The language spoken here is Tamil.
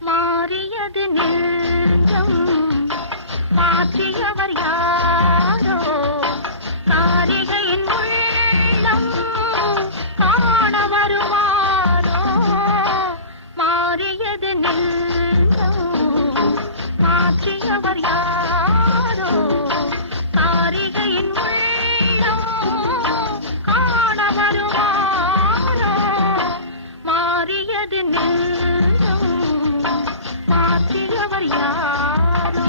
மாறியது நெஞ்சம் மாற்றியவர் யாரோ காரிகையின் உள்ளம் காண வருவாரோ மாறியது நெஞ்சம் மாற்றியவர் யாரோ காரிகையின் உள்ளம் காண வருவாரோ மாறியது நெஞ்சம் மாற்றியவர் யாரோ